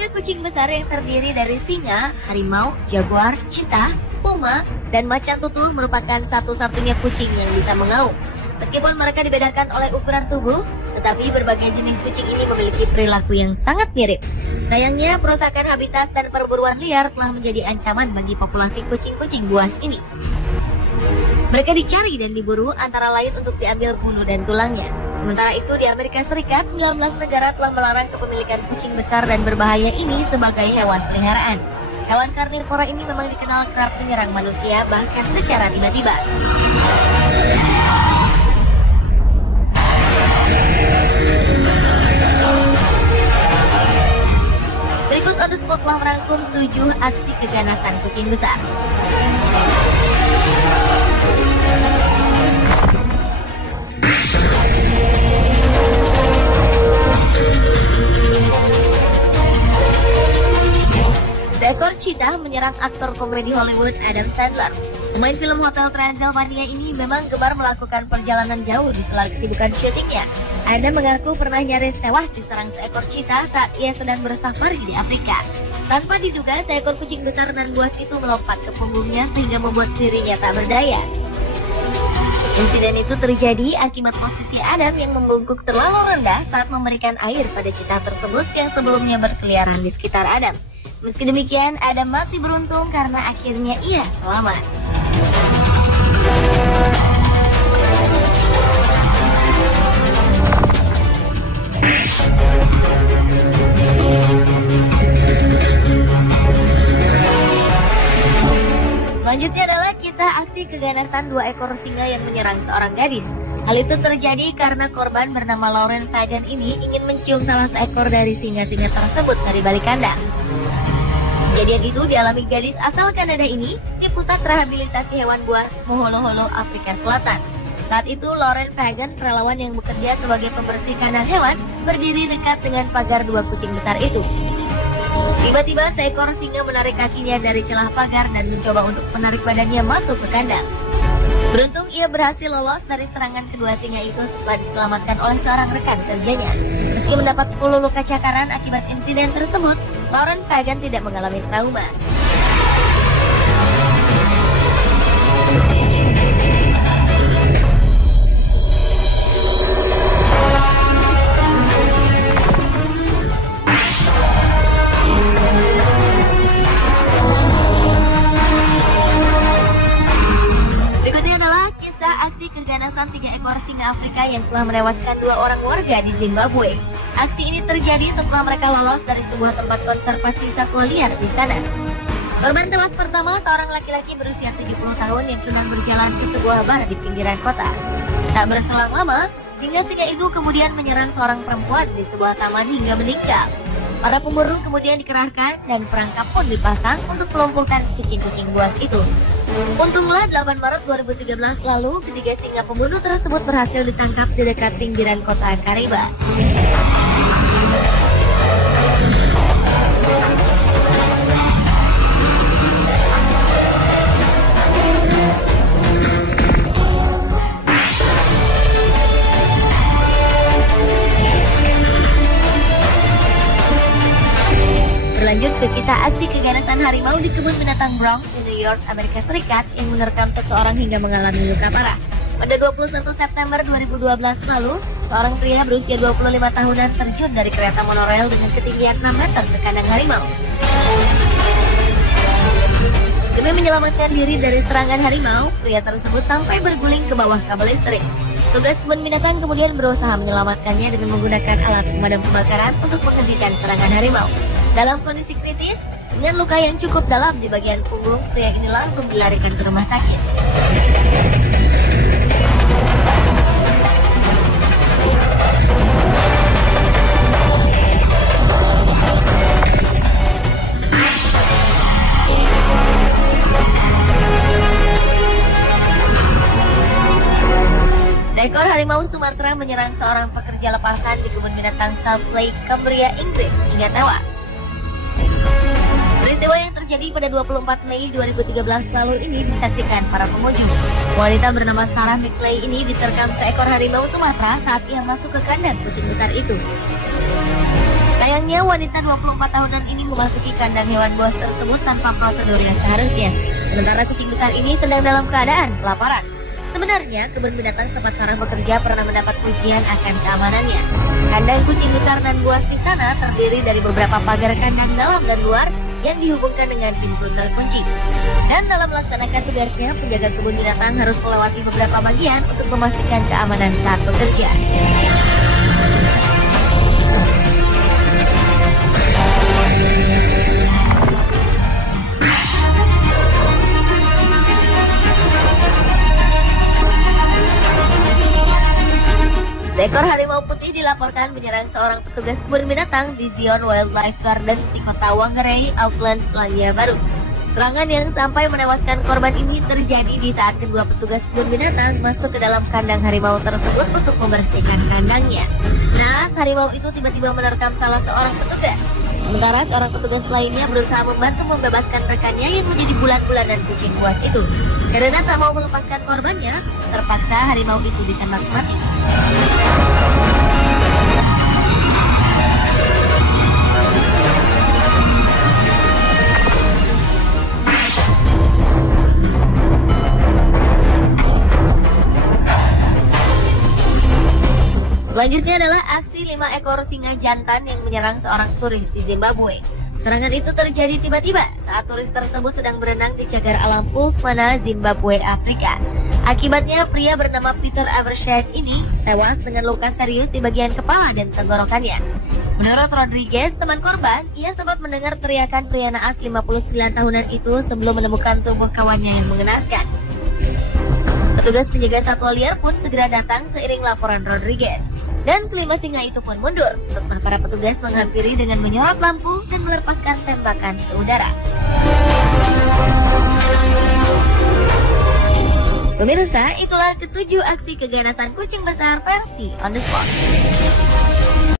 Keluarga kucing besar yang terdiri dari singa, harimau, jaguar, cheetah, puma, dan macan tutul merupakan satu-satunya kucing yang bisa mengaum. Meskipun mereka dibedakan oleh ukuran tubuh, tetapi berbagai jenis kucing ini memiliki perilaku yang sangat mirip. Sayangnya, perusakan habitat dan perburuan liar telah menjadi ancaman bagi populasi kucing-kucing buas ini. Mereka dicari dan diburu antara lain untuk diambil bulu dan tulangnya. Sementara itu, di Amerika Serikat, 19 negara telah melarang kepemilikan kucing besar dan berbahaya ini sebagai hewan peliharaan. Hewan karnivora ini memang dikenal kerap menyerang manusia, bahkan secara tiba-tiba. Berikut On The Spot telah merangkum 7 aksi keganasan kucing besar. Seekor cheetah menyerang aktor komedi Hollywood Adam Sandler. Pemain film Hotel Transylvania ini memang gemar melakukan perjalanan jauh di sela kesibukan syutingnya. Adam mengaku pernah nyaris tewas diserang seekor cheetah saat ia sedang bersafari di Afrika. Tanpa diduga, seekor kucing besar dan buas itu melompat ke punggungnya sehingga membuat dirinya tak berdaya. Insiden itu terjadi akibat posisi Adam yang membungkuk terlalu rendah saat memberikan air pada cheetah tersebut yang sebelumnya berkeliaran di sekitar Adam. Meski demikian, Adam masih beruntung karena akhirnya ia selamat. Selanjutnya adalah kisah aksi keganasan 2 ekor singa yang menyerang seorang gadis. Hal itu terjadi karena korban bernama Lauren Fagan ini ingin mencium salah seekor dari singa-singa tersebut dari balik kandang. Kejadian itu dialami gadis asal Kanada ini di pusat rehabilitasi hewan buas Moholoholo, Afrika Selatan. Saat itu Lauren Fagan, relawan yang bekerja sebagai pembersih kandang hewan, berdiri dekat dengan pagar 2 kucing besar itu. Tiba-tiba seekor singa menarik kakinya dari celah pagar dan mencoba untuk menarik badannya masuk ke kandang. Beruntung ia berhasil lolos dari serangan kedua singa itu setelah diselamatkan oleh seorang rekan kerjanya. Meski mendapat 10 luka cakaran akibat insiden tersebut, Lauren Fagan tidak mengalami trauma. Berikutnya adalah kisah aksi keganasan 3 ekor singa Afrika yang telah menewaskan 2 orang warga di Zimbabwe. Aksi ini terjadi setelah mereka lolos dari sebuah tempat konservasi satwa liar di sana. Korban tewas pertama seorang laki-laki berusia 70 tahun yang sedang berjalan ke sebuah bar di pinggiran kota. Tak berselang lama, singa-singa itu kemudian menyerang seorang perempuan di sebuah taman hingga meninggal. Para pemburu kemudian dikerahkan dan perangkap pun dipasang untuk melumpuhkan kucing-kucing buas itu. Untunglah 8 Maret 2013 lalu, ketiga singa pembunuh tersebut berhasil ditangkap di dekat pinggiran kota Kariba. Berlanjut ke kisah aksi keganasan harimau di kebun binatang Bronx di New York, Amerika Serikat yang menerkam seseorang hingga mengalami luka parah. Pada 21 September 2012 lalu, seorang pria berusia 25 tahunan terjun dari kereta monorail dengan ketinggian 6 meter ke kandang harimau. Demi menyelamatkan diri dari serangan harimau, pria tersebut sampai berguling ke bawah kabel listrik. Tugas kebun binatang kemudian berusaha menyelamatkannya dengan menggunakan alat pemadam kebakaran untuk menghentikan serangan harimau. Dalam kondisi kritis, dengan luka yang cukup dalam di bagian punggung, pria ini langsung dilarikan ke rumah sakit. Seekor harimau Sumatera menyerang seorang pekerja lepasan di kebun binatang South Lakes, Cumbria, Inggris hingga tewas. Peristiwa yang terjadi pada 24 Mei 2013 lalu ini disaksikan para pengunjung. Wanita bernama Sarah McLeay ini diterkam seekor harimau Sumatera saat ia masuk ke kandang kucing besar itu. Sayangnya wanita 24 tahunan ini memasuki kandang hewan buas tersebut tanpa prosedur yang seharusnya. Sementara kucing besar ini sedang dalam keadaan kelaparan. Sebenarnya, kebun binatang tempat Sarah bekerja pernah mendapat ujian akan keamanannya. Kandang kucing besar dan buas di sana terdiri dari beberapa pagar kandang dalam dan luar yang dihubungkan dengan pintu terkunci. Dan dalam melaksanakan tugasnya, penjaga kebun binatang harus melewati beberapa bagian untuk memastikan keamanan saat bekerja. Seekor harimau putih dilaporkan menyerang seorang petugas kebun binatang di Zion Wildlife Gardens di kota Whangarei, Auckland, Selandia Baru. Serangan yang sampai menewaskan korban ini terjadi di saat kedua petugas kebun binatang masuk ke dalam kandang harimau tersebut untuk membersihkan kandangnya. Nah, harimau itu tiba-tiba menerkam salah seorang petugas. Sementara seorang petugas lainnya berusaha membantu membebaskan rekannya yang menjadi bulan-bulanan kucing buas itu. Karena tak mau melepaskan korbannya, terpaksa harimau itu ditembak mati. Selanjutnya adalah aksi 5 ekor singa jantan yang menyerang seorang turis di Zimbabwe. Serangan itu terjadi tiba-tiba saat turis tersebut sedang berenang di cagar alam Pulsmana, Zimbabwe, Afrika. Akibatnya, pria bernama Peter Evershed ini tewas dengan luka serius di bagian kepala dan tenggorokannya. Menurut Rodriguez, teman korban, ia sempat mendengar teriakan pria naas 59 tahunan itu sebelum menemukan tubuh kawannya yang mengenaskan. Petugas penjaga satwa liar pun segera datang seiring laporan Rodriguez. Dan kelima singa itu pun mundur setelah para petugas menghampiri dengan menyorot lampu dan melepaskan tembakan ke udara. Pemirsa, itulah ketujuh aksi keganasan kucing besar versi On The Spot.